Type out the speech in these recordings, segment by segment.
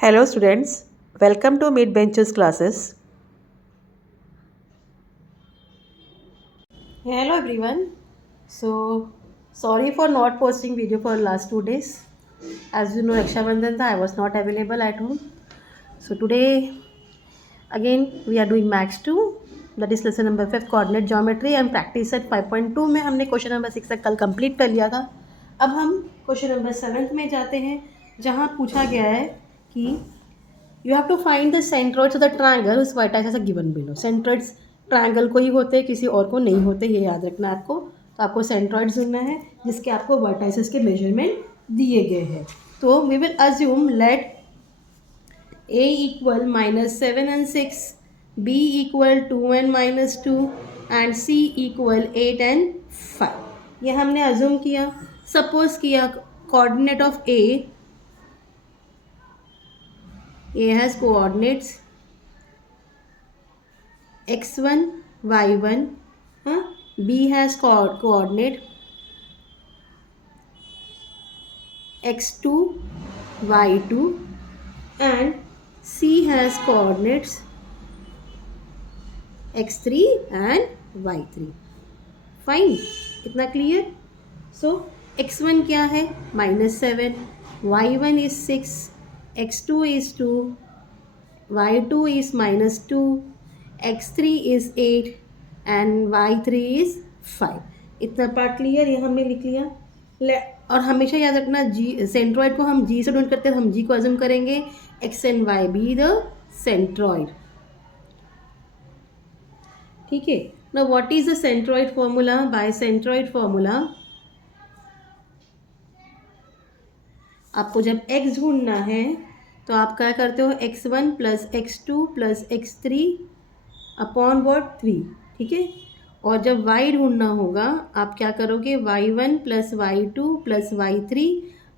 Hello students, welcome to Mid Benches classes. Hello everyone. So sorry for not posting video for last 2 days. As you know, Raksha Bandhan tha, I was not available at home. So today again we are doing Max 2. That is lesson number 5 coordinate geometry and practice set 5.2 में हमने question number 6 तक कल complete कर लिया था. अब हम question number 7 में जाते हैं जहाँ पूछा गया है कि you have to find the centroids of the triangle उस वर्टेक्स ऐसा गिवन बिलो. सेंट्रोइड्स ट्रायंगल को ही होते हैं, किसी और को नहीं होते, ये याद रखना आपको. तो आपको सेंट्रोइड्स ढूंढना है जिसके आपको वर्टाइसेस के मेजरमेंट दिए गए हैं. तो we will assume let a equal -7 and 6, b equal 2 and -2 and c equal 8 and 5. ये हमने अज्यूम किया. सपोज किया coordinate of a has coordinates x1 y1, b has coordinate x2 y2 and c has coordinates x3 and y3. Fine, इतना clear. सो x1 क्या है -7, y1 is 6, x2 is 2, y2 is -2, x3 is 8 and y3 is 5. इतना part clear, ये हमने लिख लिया. और हमेशा याद रखना जी सेंट्रॉइड को हम जी से ढूंढ करते हैं, हम जी को अज्यूम करेंगे x and y be the centroid. ठीक है. Now what is the centroid formula? By centroid formula आपको जब x ढूंढना है तो आप क्या करते हो, x1 plus x2 plus x3 upon what 3. ठीक है. और जब y ढूंढना होगा आप क्या करोगे, y1 plus y2 plus y3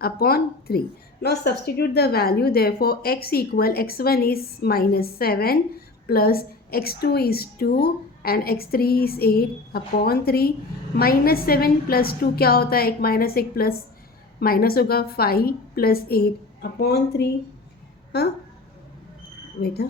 upon 3. Now substitute the value. Therefore x equal x1 is -7 plus x2 is 2 and x3 is 8 upon 3. -7 plus 2 क्या होता है, एक माइनस एक प्लस माइनस होगा, 5 प्लस 8 अपॉन 3. हाँ बेटा,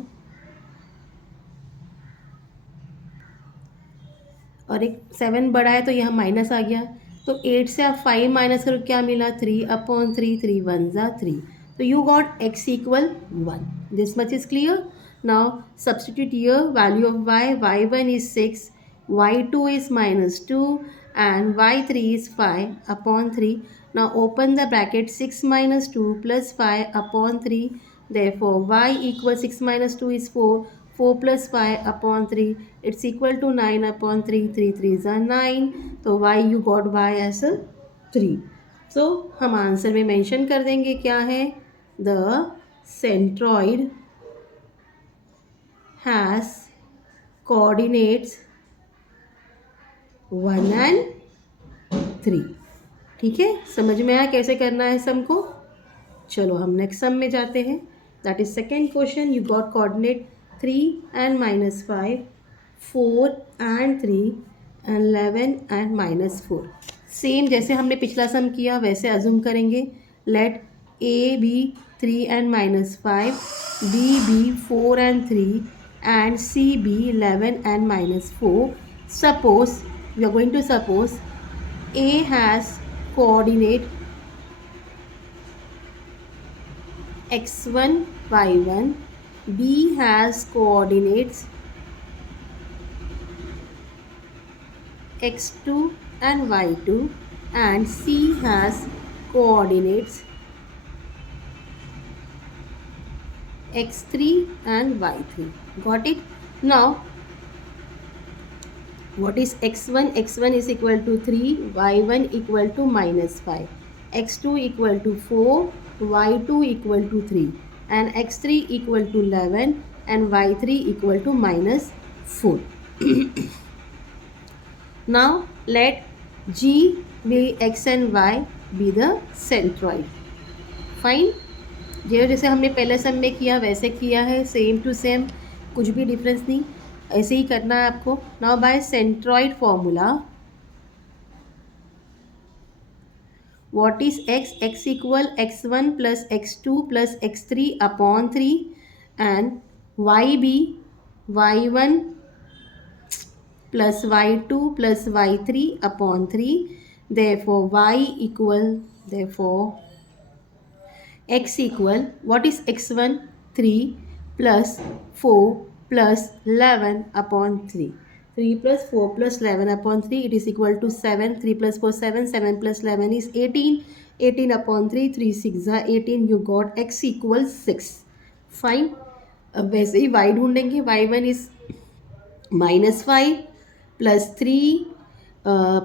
और एक 7 बड़ा है तो यहाँ माइनस आ गया. तो 8 से आप 5 माइनस करो, क्या मिला, 3 अपॉन 3, 3 1 ज़ा 3. तो you got x equal 1. This much is clear. Now substitute here value of y1 is 6, y2 is -2 and y3 is 5 upon 3. Now open the bracket, 6 minus 2 plus 5 upon 3. Therefore y equals 6 minus 2 is 4, 4 plus 5 upon 3, it's equal to 9 upon 3, 3 3s are 9. तो y you got y as a 3. So हम answer में mention कर देंगे क्या है, the centroid has coordinates 1 and 3. ठीक है, समझ में आया कैसे करना है सम को. चलो हम नेक्स्ट सम में जाते हैं. That is second question. You got coordinate 3 and -5, 4 and 3 and 11 and -4. Same जैसे हमने पिछला सम किया वैसे अज्यूम करेंगे. Let A be 3 and -5, B be 4 and 3 and C be 11 and -4. Suppose we are going to suppose A has coordinate x1 y1, B has coordinates x2 and y2 and C has coordinates x3 and y3. Got it? Now what is x1? x1 is equal to 3, y1 equal to -5, x2 equal to 4, y2 equal to 3 and x3 equal to 11 and y3 equal to -4. Now let G be x and y be the centroid. Fine. जैसे हमने पहले सम में किया वैसे किया है, same to same, कुछ भी डिफरेंस नहीं. ऐसे ही करना है आपको. Now by centroid formula what is x? X equal x1 plus x2 plus x3 upon 3, and y be y1 plus y2 plus y3 upon 3. Therefore x equal, what is x1? 3 plus 4 plus 11 upon 3. 3 plus 4 plus 11 upon 3, it is equal to 7. 3 plus 4, 7. 7 plus 11 is 18. 18 upon 3, 3 6 are 18. You got x equals 6. Fine. अब वैसे ही y ढूंढेंगे. y1 is -5 plus 3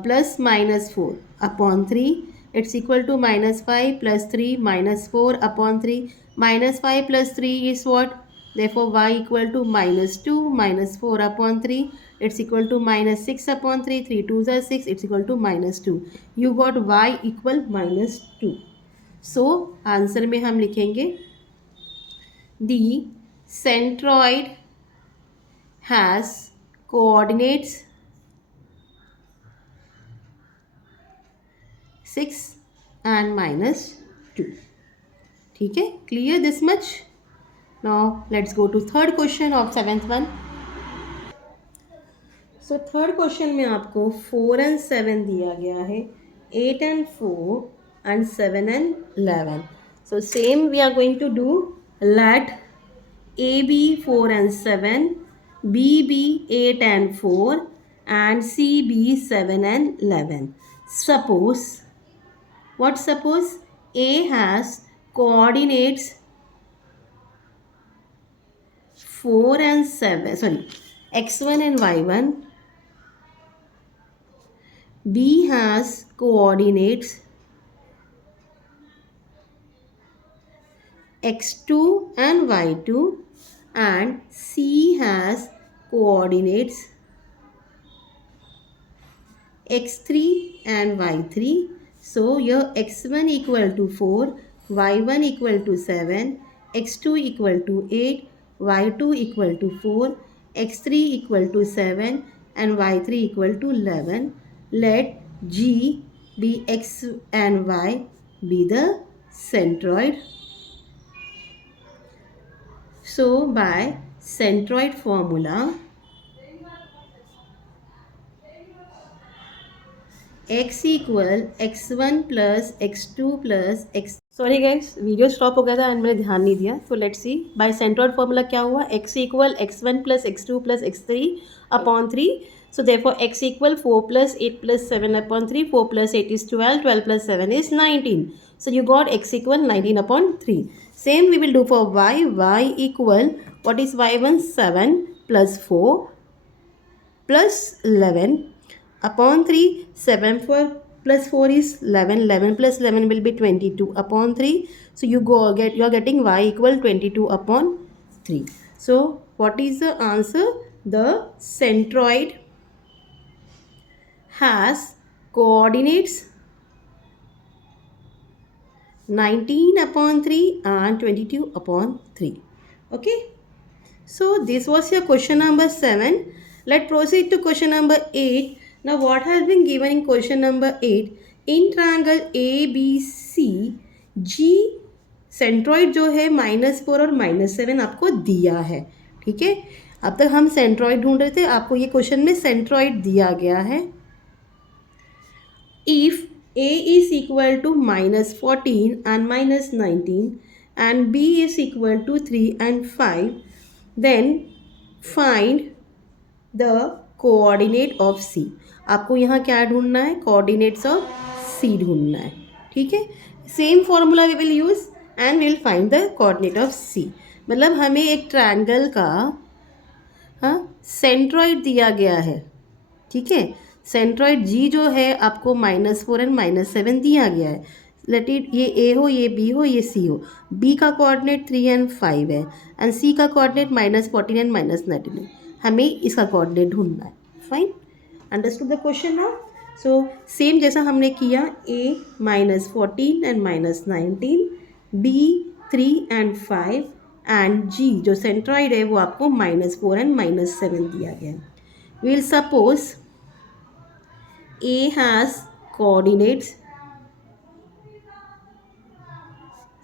plus -4 upon 3. It's equal to -5 plus 3 -4 upon 3. -5 plus 3 is what? Therefore y equal to -2 -4 upon 3. It's equal to -6 upon 3. 3 2s are 6. It's equal to -2. You got y equal -2. So answer में हम लिखेंगे the centroid has coordinates 6 and -2. ठीक है, clear this much? Now let's go to third question of 7th one. So third question में आपको 4 and 7 दिया गया है, 8 and 4 and 7 and 11. So same we are going to do. Let A be 4 and 7, B be 8 and 4 and C be 7 and 11. Suppose, what suppose? A has coordinates 4 and 7, sorry, x1 and y1. B has coordinates x2 and y2, and C has coordinates x3 and y3. So your x1 equal to 4, y1 equal to 7, x2 equal to 8, y2 equal to 4, x3 equal to 7 and y3 equal to 11. Let G be x and y be the centroid. So by centroid formula, x equal x1 plus x2 plus x. Sorry guys, video stop हो गया था and मैंने ध्यान नहीं दिया. तो let's see by centroid formula क्या हुआ. x equal x1 plus x2 plus x3 upon 3. So therefore x equal 4 plus 8 plus 7 upon 3. 4 plus 8 is 12. 12 plus 7 is 19. So you got x equal 19 upon 3. Same we will do for y. Y equal, what is y1? 7 plus 4 plus 11 upon 3. 7 plus 4 is 11. 11 plus 11 will be 22 upon 3. So you are getting y equal 22 upon 3. So what is the answer? The centroid has coordinates 19 upon 3 and 22 upon 3. Okay. So this was your question number 7. Let's proceed to question number 8. Now what has been given in question number 8? In triangle ABC, G centroid जो है -4 और -7 आपको दिया है. ठीक है, अब तक हम सेंट्रॉइड ढूंढ रहे थे, आपको ये क्वेश्चन में सेंट्रॉइड दिया गया है. If A is equal to -14 and -19 and B is equal to 3 and 5, then find the coordinate of C. आपको यहाँ क्या ढूंढना है? कोऑर्डिनेट्स ऑफ C ढूंढना है. ठीक है, same formula we will use and will find the coordinate of C. मतलब हमें एक ट्रायंगल का सेंट्रॉइड दिया गया है. ठीक है, सेंट्रॉइड G जो है आपको -4 एंड -7 दिया गया है. लेट इट, ये A हो, ये B हो, ये C हो. B का कोऑर्डिनेट 3 एंड 5 है एंड C का कोऑर्डिनेट -14 एंड -19 है. हमें इसका कोऑर्डिनेट ढूंढना है. Fine, understood the question now. So same जैसा हमने किया, A -14 and -19, B 3 and 5 and G जो सेंट्रॉइड है वो आपको -4 एंड -7 दिया गया है. We will suppose A has coordinates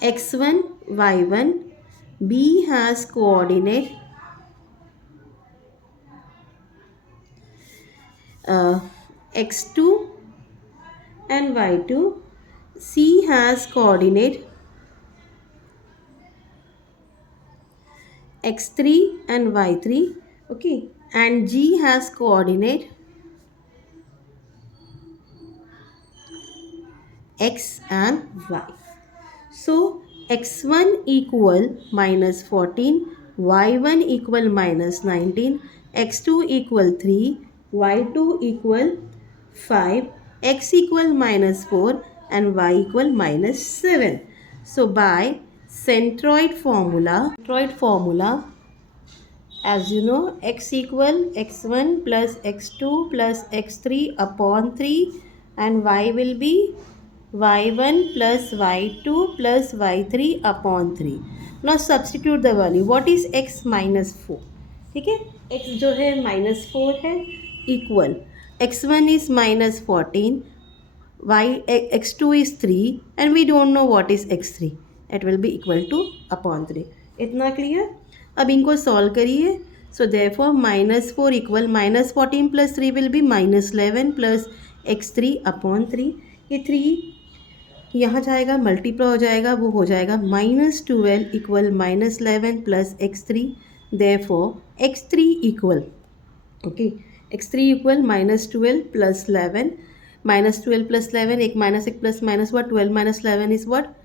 x1 y1, b has coordinate x2 and y2, c has coordinate x3 and y3, okay, and g has coordinate x and y. So x1 equal minus 14, y1 equal minus 19, x2 equal 3, y2 equal 5, x equal minus 4 and y equal minus 7. So by centroid formula, as you know, x equal x1 plus x2 plus x3 upon 3, and y will be y1 plus y2 plus y3 upon 3. Now substitute the value. What is x minus 4? ठीक है, x जो है minus 4 है, equal x1 is minus 14, x2 is 3, and we don't know what is x3. It will be equal to upon 3. इतना clear? अब इनको solve करिए. So therefore minus 4 equal minus 14 plus 3 will be minus 11 plus x3 upon 3. ये 3 यहाँ जाएगा, multiply हो जाएगा, वो हो जाएगा minus 12 equal minus 11 plus x3. Therefore x3 equal, okay, x3 equal minus 12 plus 11, minus 12 plus 11, एक प्लस माइनस हुआ, 12 माइनस 11 इज व्हाट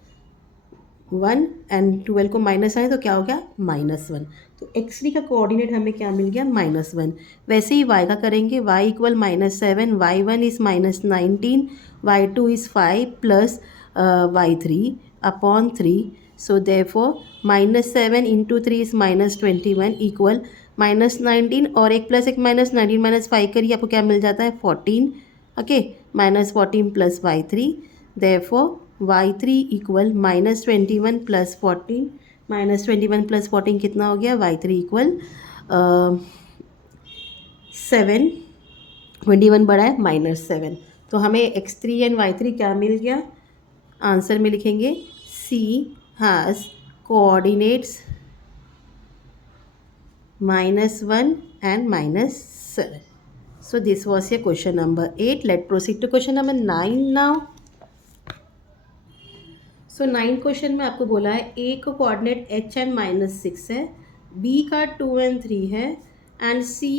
1, एंड 12 को माइनस आए तो क्या हो गया -1. तो x3 का कोऑर्डिनेट हमें क्या मिल गया -1. वैसे ही y का करेंगे, y equal -7, y1 is -19, y2 is 5 plus y3 upon 3. So therefore -7 into 3 is -21 equal -19, और एक प्लस एक -19 -5 करिए, आपको क्या मिल जाता है 14. Okay, -14 plus y3. Therefore y3 equal -21 plus 14, -21 plus 14 कितना हो गया, y3 इक्वल 7, 21 बड़ा है -7. तो हमें x3 एंड y3 क्या मिल गया, आंसर में लिखेंगे C has coordinates -1 and -7. So this was your question number 8. Let's proceed to question number 9 now. So 9 question में आपको बोला है ए को कोऑर्डिनेट एच एंड -6 है, बी का 2 एंड 3 है, and C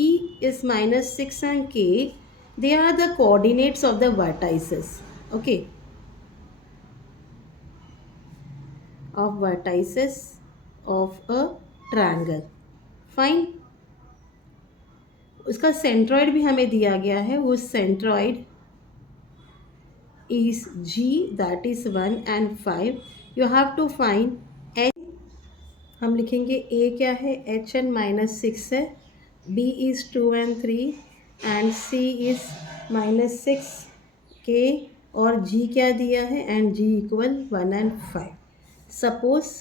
is -6 and k. They are the coordinates of the vertices, okay, of vertices of a triangle. Fine. उसका centroid भी हमें दिया गया है, वो centroid is G, that is 1 and 5. You have to find H. हम लिखेंगे A क्या है, H and -6 है, B is 2 and 3 and C is -6, K और G क्या दिया है, and G equal 1 and 5. Suppose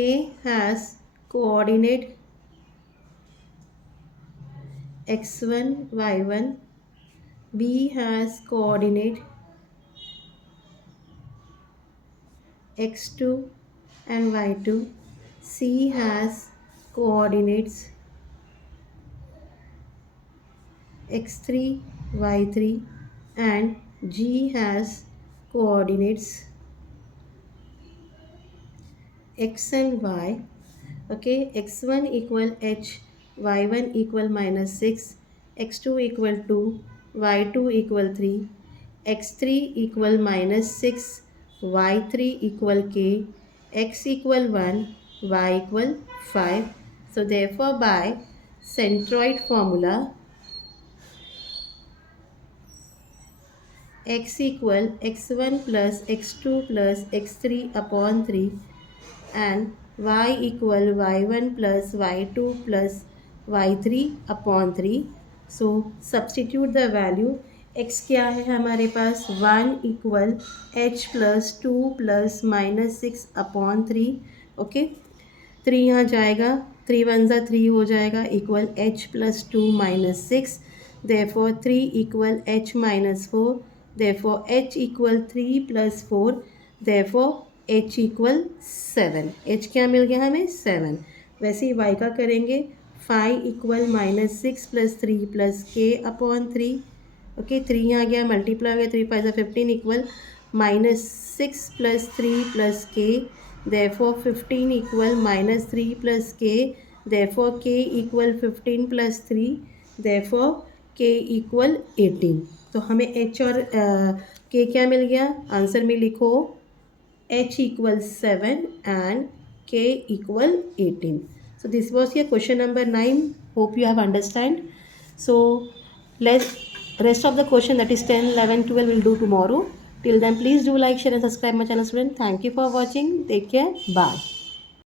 A has coordinate x1 y1, B has coordinate x2 and y2, C has coordinates x3, y3, and G has coordinates x and y. Okay, x1 equal h, y1 equal -6, x2 equal 2, y2 equal 3, x3 equal -6, y3 equal k, x equal 1, y equal 5. So therefore by centroid formula, x equal x1 plus x2 plus x3 upon 3, and y equal y1 plus y2 plus y3 upon 3. So substitute the value. x क्या है हमारे पास, 1 equal h plus 2 plus -6 upon 3. Okay, 3 यहाँ जाएगा, 3 1 ज़ा 3 हो जाएगा, equal h plus 2 -6. Therefore 3 equal h -4. Therefore h equal 3 plus 4. Therefore h equal 7, h क्या मिल गया हमें 7। वैसे ही y का करेंगे 5 इक्वल -6 + 3 + k/3, ओके 3 आ गया, मल्टीप्लाई हो गया, 3 5 15 equal -6 + 3 + k, therefore 15 equal -3 + k, therefore k equal 15 + 3, therefore k equal 18। तो हमें h और k क्या मिल गया, आंसर में लिखो h equal 7 and k equal 18। So this was your question number 9. Hope you have understand. So let's rest of the question, that is 10, 11, 12 we'll do tomorrow. Till then please do like, share and subscribe my channel student. Thank you for watching. Take care. Bye.